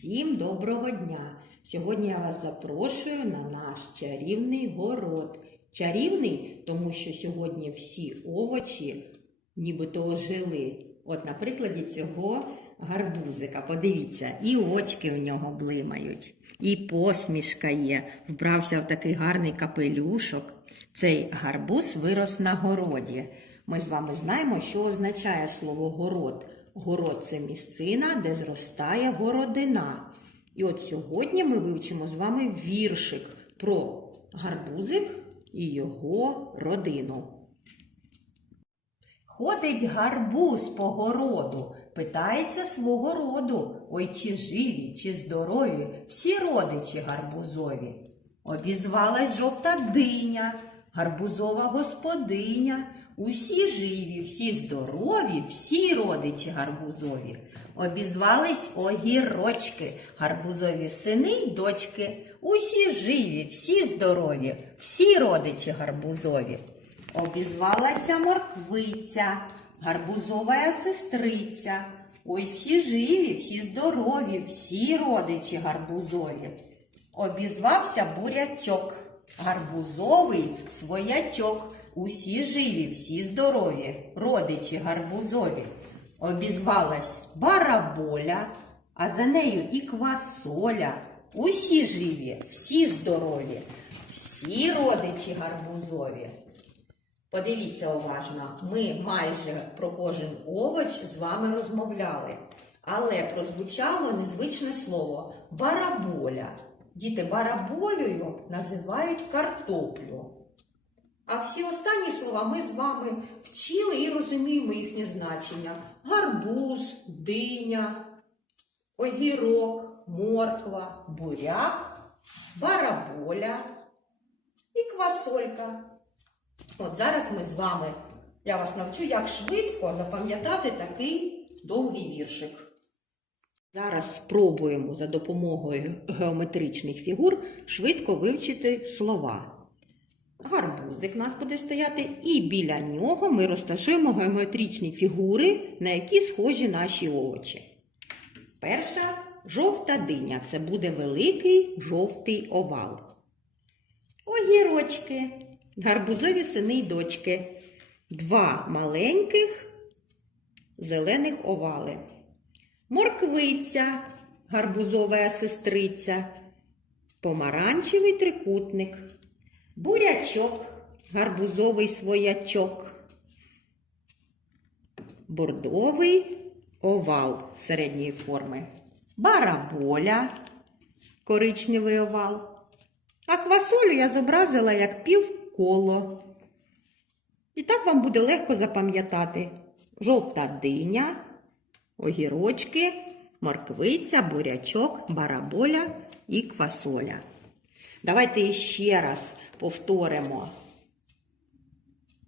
Всім доброго дня! Сьогодні я вас запрошую на наш чарівний город. Чарівний, тому що сьогодні всі овочі нібито ожили. От на прикладі цього гарбузика. Подивіться, і очки в нього блимають, і посмішка є. Вбрався в такий гарний капелюшок. Цей гарбуз вирос на городі. Ми з вами знаємо, що означає слово город. Город це місцина, де зростає городина. І от сьогодні ми вивчимо з вами віршик про гарбузик і його родину. Ходить гарбуз по городу, питається свого роду. Ой, чи живі, чи здорові, всі родичі гарбузові. Обізвалась жовта диня, гарбузова господиня. Усі живі, всі здорові, всі родичі гарбузові. Обізвались огірочки, гарбузові сини й дочки. Усі живі, всі здорові, всі родичі гарбузові. Обізвалася морквиця, гарбузова сестриця. Всі живі, всі здорові, всі родичі гарбузові. Обізвався бурячок, гарбузовий своячок. Усі живі, всі здорові, родичі гарбузові. Обізвалась бараболя, а за нею і квасоля. Усі живі, всі здорові, всі родичі гарбузові. Подивіться уважно, ми майже про кожен овоч з вами розмовляли, але прозвучало незвичне слово бараболя. Діти бараболею називають картоплю. А всі останні слова ми з вами вчили і розуміємо їхнє значення: гарбуз, диня, огірок, морква, буряк, бараболя і квасолька. От зараз ми з вами, я вас навчу, як швидко запам'ятати такий довгий віршик. Зараз спробуємо за допомогою геометричних фігур швидко вивчити слова. Гарбузик у нас буде стояти, і біля нього ми розташуємо геометричні фігури, на які схожі наші овочі. Перша жовта диня це буде великий жовтий овал. Огірочки, гарбузові сини й дочки. Два маленьких зелених овали. Морквиця, гарбузова сестриця, помаранчевий трикутник. Бурячок, гарбузовий своячок, бордовий овал середньої форми, бараболя, коричневий овал. А квасолю я зобразила як півколо. І так вам буде легко запам'ятати жовта диня, огірочки, морквиця, бурячок, бараболя і квасоля. Давайте ще раз повторимо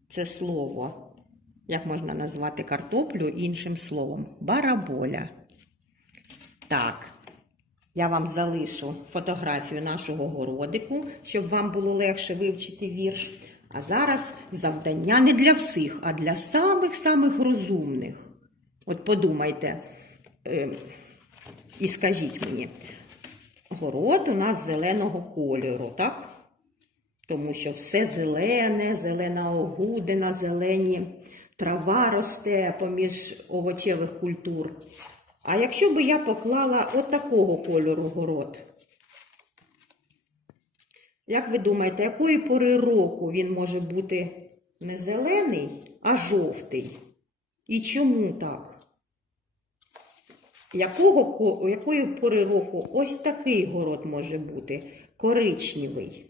це слово. Як можна назвати картоплю іншим словом? Бараболя. Так, я вам залишу фотографію нашого городику, щоб вам було легше вивчити вірш. А зараз завдання не для всіх, а для самих-самих розумних. От подумайте е, і скажіть мені, город у нас зеленого кольору, так? Тому що все зелене, зелена огудина, зелені трава росте поміж овочевих культур. А якщо би я поклала от такого кольору город, як ви думаєте, якої пори року він може бути не зелений, а жовтий? І чому так? Якого, якої пори року ось такий город може бути коричневий?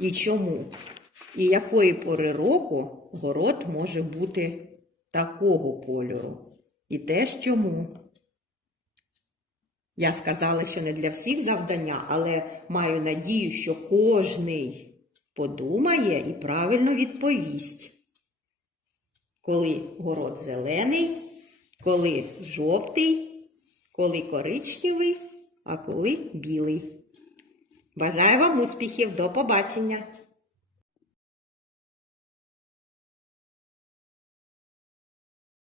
І чому? І якої пори року город може бути такого кольору? І теж чому? Я сказала, що не для всіх завдання, але маю надію, що кожний подумає і правильно відповість. Коли город зелений, коли жовтий, коли коричневий, а коли білий. Бажаю вам успіхів! До побачення!